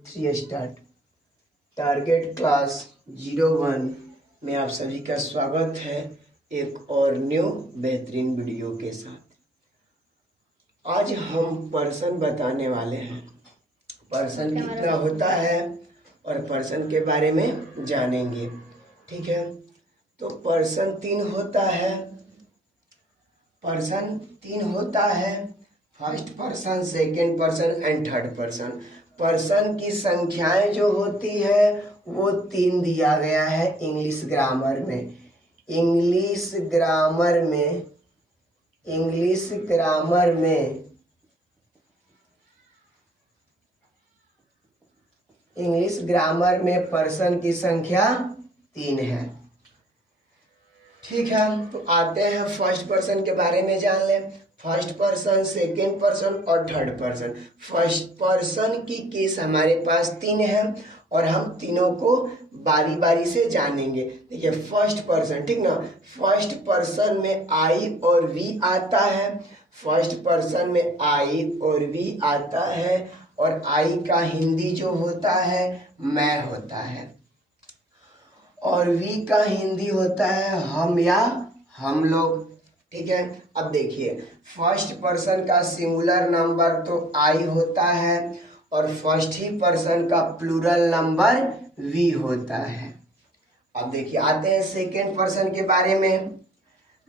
3 start. Target class 01 में आप सभी का स्वागत है एक और न्यू बेहतरीन वीडियो के साथ। आज हम पर्सन बताने वाले हैं। पर्सन कितना होता है और पर्सन के बारे में जानेंगे। ठीक है, तो पर्सन तीन होता है। First person, second person and third person. Person की संख्याएं जो होती है वो 3 दिया गया है इंग्लिश ग्रामर में। इंग्लिश ग्रामर में पर्सन की संख्या 3 है। ठीक है, तो आते हैं फर्स्ट पर्सन के बारे में जान लें। फर्स्ट पर्सन, सेकेंड पर्सन और थर्ड पर्सन। फर्स्ट पर्सन की केस हमारे पास 3 है और हम तीनों को बारी बारी से जानेंगे। देखिए फर्स्ट पर्सन, ठीक ना। फर्स्ट पर्सन में आई और वी आता है। फर्स्ट पर्सन में आई और वी आता है और आई का हिंदी जो होता है मैं होता है और वी का हिंदी होता है हम या हम लोग। ठीक है, अब देखिए फर्स्ट पर्सन का सिंगुलर नंबर तो आई होता है और फर्स्ट ही पर्सन का प्लूरल नंबर वी होता है। अब देखिए आते हैं सेकेंड पर्सन के बारे में।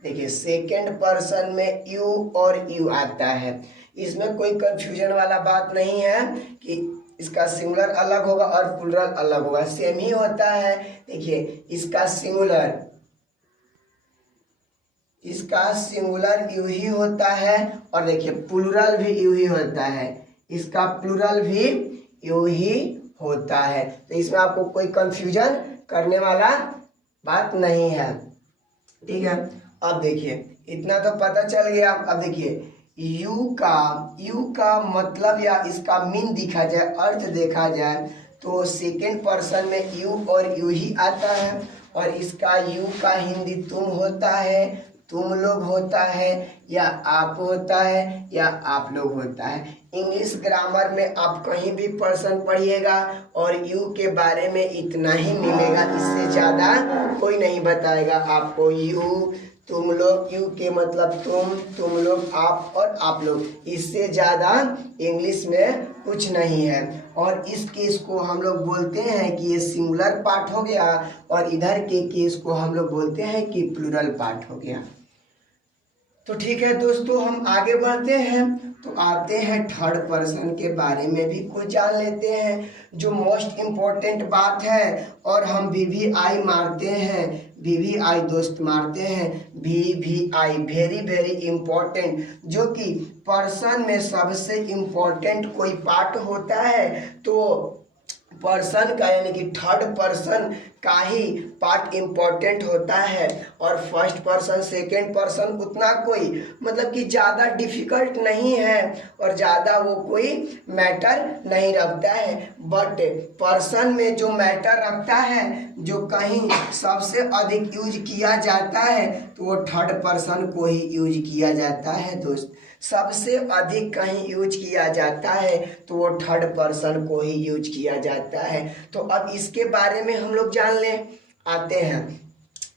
देखिए सेकेंड पर्सन में यू और यू आता है। इसमें कोई कंफ्यूजन वाला बात नहीं है कि इसका सिंगुलर अलग होगा और प्लूरल अलग होगा, सेम ही होता है। देखिए इसका सिंगुलर यू ही होता है और देखिए प्लूरल भी यू ही होता है। इसका प्लूरल भी यू ही होता है, तो इसमें आपको कोई कंफ्यूजन करने वाला बात नहीं है। ठीक है, अब देखिए इतना तो पता चल गया। अब देखिए यू का मतलब या इसका मीन देखा जाए, अर्थ देखा जाए तो सेकेंड पर्सन में यू और यू ही आता है और इसका यू का हिंदी तुम होता है, तुम लोग होता है या आप होता है या आप लोग होता है। इंग्लिश ग्रामर में आप कहीं भी पर्सन पढ़िएगा और यू के बारे में इतना ही मिलेगा, इससे ज़्यादा कोई नहीं बताएगा आपको। यू, तुम लोग, यू के मतलब तुम लोग, आप और आप लोग, इससे ज़्यादा इंग्लिश में कुछ नहीं है। और इस केस को हम लोग बोलते हैं कि ये सिंगुलर पार्ट हो गया और इधर के केस को हम लोग बोलते हैं कि प्लूरल पार्ट हो गया। तो ठीक है दोस्तों, हम आगे बढ़ते हैं तो आते हैं थर्ड पर्सन के बारे में भी कुछ जान लेते हैं, जो मोस्ट इम्पोर्टेंट बात है। और हम VVI मारते हैं, VVI दोस्त मारते हैं, VVI वेरी वेरी इम्पोर्टेंट, जो कि पर्सन में सबसे इम्पोर्टेंट कोई पार्ट होता है तो पर्सन का यानी कि थर्ड पर्सन का ही पार्ट इम्पोर्टेंट होता है। और फर्स्ट पर्सन, सेकेंड पर्सन उतना कोई मतलब कि ज़्यादा डिफिकल्ट नहीं है और ज़्यादा वो कोई मैटर नहीं रखता है। बट पर्सन में जो मैटर रखता है, जो कहीं सबसे अधिक यूज किया जाता है तो वो थर्ड पर्सन को ही यूज किया जाता है दोस्त। सबसे अधिक कहीं यूज किया जाता है तो वो थर्ड पर्सन को ही यूज किया जाता है। तो अब इसके बारे में हम लोग जान लें। आते हैं,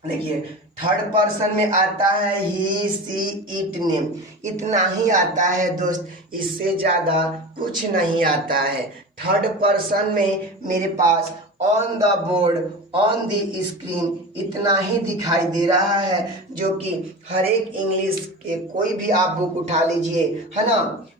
देखिए थर्ड पर्सन में आता है ही, सी, इट, नेम, इतना ही आता है दोस्त, इससे ज़्यादा कुछ नहीं आता है। थर्ड पर्सन में मेरे pass on the board, on the screen इतना ही दिखाई दे रहा है, जो कि हर एक इंग्लिश के कोई भी आप बुक उठा लीजिए, है ना,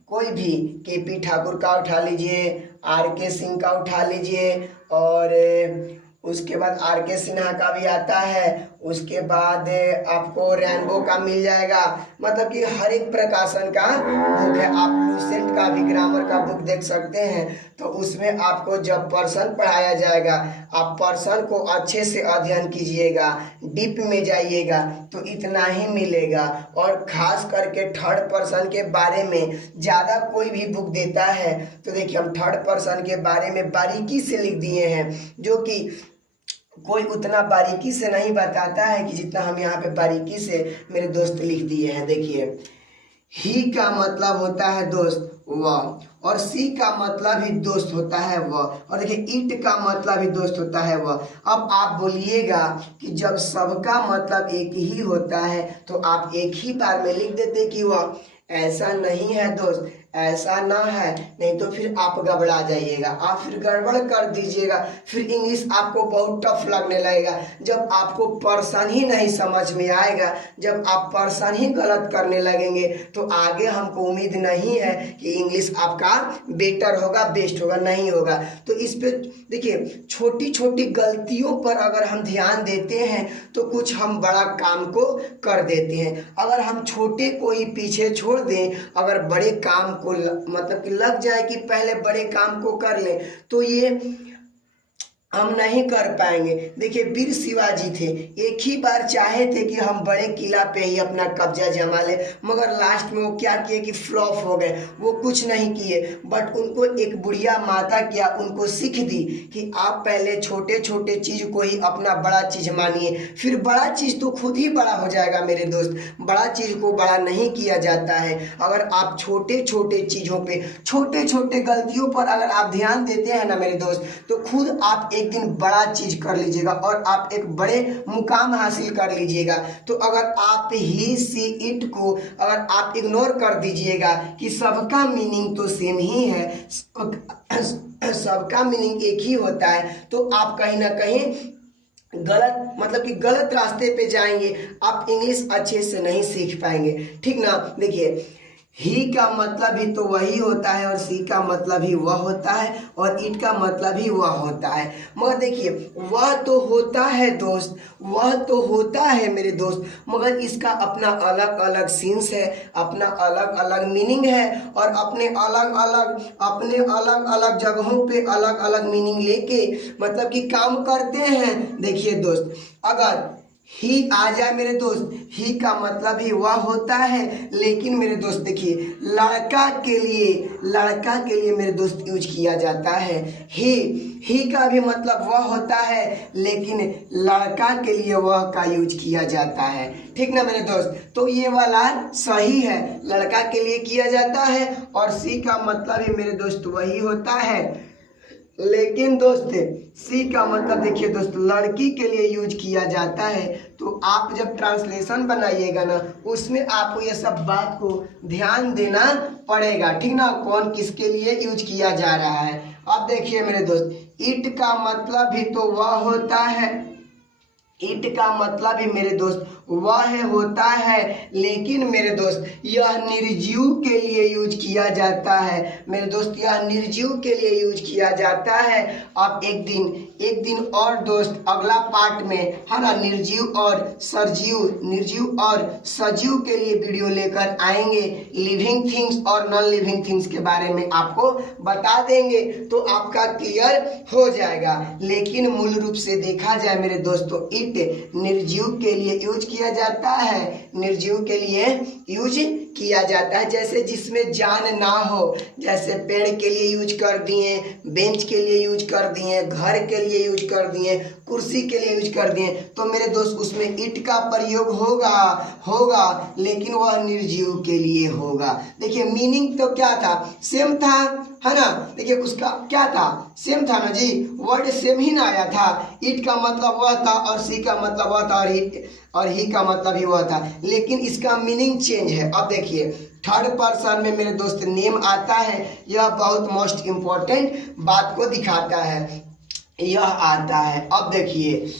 कोई भी KP ठाकुर का उठा लीजिए, RK सिंह का उठा लीजिए और उसके बाद RK सिन्हा का भी आता है, उसके बाद आपको रेनबो का मिल जाएगा। मतलब कि हर एक प्रकाशन का बुक है। आप लूसेंट का भी ग्रामर का बुक देख सकते हैं। तो उसमें आपको जब पर्सन पढ़ाया जाएगा, आप पर्सन को अच्छे से अध्ययन कीजिएगा, डीप में जाइएगा तो इतना ही मिलेगा। और ख़ास करके थर्ड पर्सन के बारे में ज़्यादा कोई भी बुक देता है तो देखिए हम थर्ड पर्सन के बारे में बारीकी से लिख दिए हैं, जो कि कोई उतना बारीकी से नहीं बताता है कि जितना हम यहाँ पे बारीकी से मेरे दोस्त लिख दिए हैं। देखिए ही का मतलब होता है दोस्त वह, और सी का मतलब ही दोस्त होता है वह, और देखिए ईट का मतलब ही दोस्त होता है वह। अब आप बोलिएगा कि जब सबका मतलब एक ही होता है तो आप एक ही बार में लिख देते कि वह। ऐसा नहीं है दोस्त, ऐसा ना है, नहीं तो फिर आप घबरा जाइएगा, आप फिर गड़बड़ कर दीजिएगा, फिर इंग्लिश आपको बहुत टफ लगने लगेगा। जब आपको पर्सन ही नहीं समझ में आएगा, जब आप पर्सन ही गलत करने लगेंगे तो आगे हमको उम्मीद नहीं है कि इंग्लिश आपका बेटर होगा, बेस्ट होगा, नहीं होगा। तो इस पे देखिए छोटी छोटी गलतियों पर अगर हम ध्यान देते हैं तो कुछ हम बड़ा काम को कर देते हैं। अगर हम छोटे को ही पीछे छोड़ दें, अगर बड़े काम को मतलब कि लग जाए कि पहले बड़े काम को कर लें, तो ये हम नहीं कर पाएंगे। देखिए वीर शिवाजी थे, एक ही बार चाहे थे कि हम बड़े किला पे ही अपना कब्जा जमा ले, मगर लास्ट में वो क्या किए कि फ्लॉप हो गए, वो कुछ नहीं किए। बट उनको एक बुढ़िया माता क्या उनको सीख दी कि आप पहले छोटे छोटे चीज को ही अपना बड़ा चीज मानिए, फिर बड़ा चीज तो खुद ही बड़ा हो जाएगा मेरे दोस्त। बड़ा चीज को बड़ा नहीं किया जाता है। अगर आप छोटे छोटे चीजों पे, छोटे छोटे गलतियों पर अगर आप ध्यान देते हैं ना मेरे दोस्त, तो खुद आप एक दिन बड़ा चीज कर लीजिएगा और आप एक बड़े मुकाम हासिल कर लीजिएगा। तो अगर आप ही सी इट को अगर आप इग्नोर कर दीजिएगा कि सबका मीनिंग तो सेम ही है, सबका मीनिंग एक ही होता है, तो आप कहीं ना कहीं गलत मतलब कि गलत रास्ते पे जाएंगे, आप इंग्लिश अच्छे से नहीं सीख पाएंगे। ठीक ना। देखिए ही का मतलब ही तो वही होता है और सी का मतलब ही वह होता है और इट का मतलब ही वह होता है। मगर देखिए वह तो होता है दोस्त, वह तो होता है मेरे दोस्त, मगर इसका अपना अलग अलग सीन्स है, अपना अलग अलग मीनिंग है और अपने अलग अलग जगहों पे अलग अलग मीनिंग लेके मतलब कि काम करते हैं। देखिए दोस्त अगर ही आ जाए मेरे दोस्त, ही का मतलब ही वह होता है, लेकिन मेरे दोस्त देखिए लड़का के लिए मेरे दोस्त यूज किया जाता है। ही का भी मतलब वह होता है, लेकिन लड़का के लिए वह का यूज किया जाता है। ठीक ना मेरे दोस्त। तो ये वाला सही है, लड़का के लिए किया जाता है और सी का मतलब ही मेरे दोस्त वही होता है, लेकिन दोस्त सी का मतलब देखिए दोस्त लड़की के लिए यूज किया जाता है। तो आप जब ट्रांसलेशन बनाइएगा ना, उसमें आपको ये सब बात को ध्यान देना पड़ेगा। ठीक ना, कौन किसके लिए यूज किया जा रहा है। अब देखिए मेरे दोस्त इट का मतलब भी तो वह होता है, इट का मतलब ही मेरे दोस्त वह होता है, लेकिन मेरे दोस्त यह निर्जीव के लिए यूज किया जाता है। मेरे दोस्त यह निर्जीव के लिए यूज किया जाता है। अब एक दिन और दोस्त अगला पार्ट में है ना निर्जीव और सजीव के लिए वीडियो लेकर आएंगे। लिविंग थिंग्स और नॉन लिविंग थिंग्स के बारे में आपको बता देंगे, तो आपका क्लियर हो जाएगा। लेकिन मूल रूप से देखा जाए मेरे दोस्तों, इट निर्जीव के लिए यूज किया जाता है, निर्जीव के लिए यूज किया जाता है। जैसे जिसमें जान ना हो, जैसे पेड़ के लिए यूज कर दिए, बेंच के लिए यूज कर दिए, घर के लिए यूज कर दिए, कुर्सी के लिए यूज कर दिए, तो मेरे दोस्त उसमें इट का प्रयोग होगा, लेकिन वह निर्जीव के लिए होगा। देखिए मीनिंग तो क्या था, सेम था, है ना। देखिए उसका क्या था, सेम था ना जी, वर्ड सेम ही ना आया था। इट का मतलब वह था और सी का मतलब वह था और ही का मतलब ही वह था, लेकिन इसका मीनिंग चेंज है। अब देखिए थर्ड पर्सन में मेरे दोस्त नेम आता है, यह बहुत मोस्ट इम्पोर्टेंट बात को दिखाता है, यह आता है। अब देखिए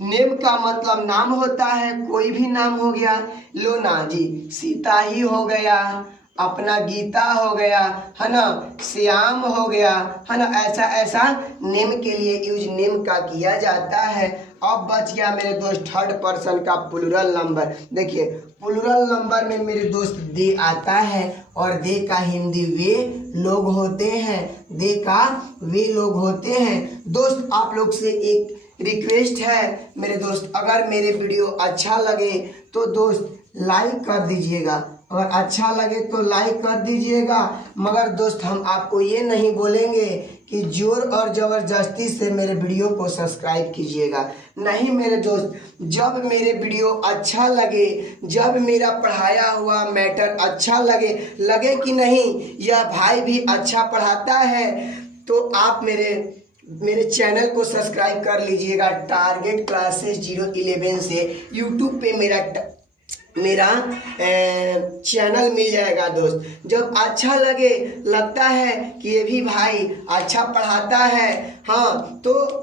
नेम का मतलब नाम होता है, कोई भी नाम हो गया, लो ना जी सीता ही हो गया, अपना गीता हो गया, है ना, श्याम हो गया, है ना, ऐसा नेम के लिए यूज नेम का किया जाता है। अब बच गया मेरे दोस्त थर्ड पर्सन का प्लूरल नंबर। देखिए प्लूरल नंबर में मेरे दोस्त दे आता है और दे का हिंदी वे लोग होते हैं, दे का वे लोग होते हैं। दोस्त आप लोग से एक रिक्वेस्ट है मेरे दोस्त, अगर मेरे वीडियो अच्छा लगे तो दोस्त लाइक कर दीजिएगा, अगर अच्छा लगे तो लाइक कर दीजिएगा। मगर दोस्त हम आपको ये नहीं बोलेंगे कि जोर और ज़बरदस्ती से मेरे वीडियो को सब्सक्राइब कीजिएगा। नहीं मेरे दोस्त, जब मेरे वीडियो अच्छा लगे, जब मेरा पढ़ाया हुआ मैटर अच्छा लगे कि नहीं यह भाई भी अच्छा पढ़ाता है, तो आप मेरे चैनल को सब्सक्राइब कर लीजिएगा। टारगेट क्लासेस 011 से यूट्यूब पे मेरा चैनल मिल जाएगा दोस्त। जब अच्छा लगता है कि ये भी भाई अच्छा पढ़ाता है, हाँ, तो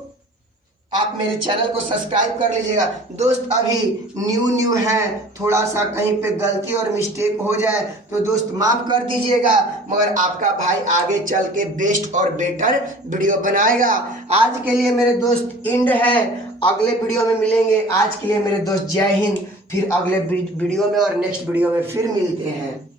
आप मेरे चैनल को सब्सक्राइब कर लीजिएगा दोस्त। अभी न्यू है, थोड़ा सा कहीं पे गलती और मिस्टेक हो जाए तो दोस्त माफ़ कर दीजिएगा, मगर आपका भाई आगे चल के बेस्ट और बेटर वीडियो बनाएगा। आज के लिए मेरे दोस्त एंड है, अगले वीडियो में मिलेंगे। आज के लिए मेरे दोस्त जय हिंद, फिर अगले वीडियो में और नेक्स्ट वीडियो में फिर मिलते हैं।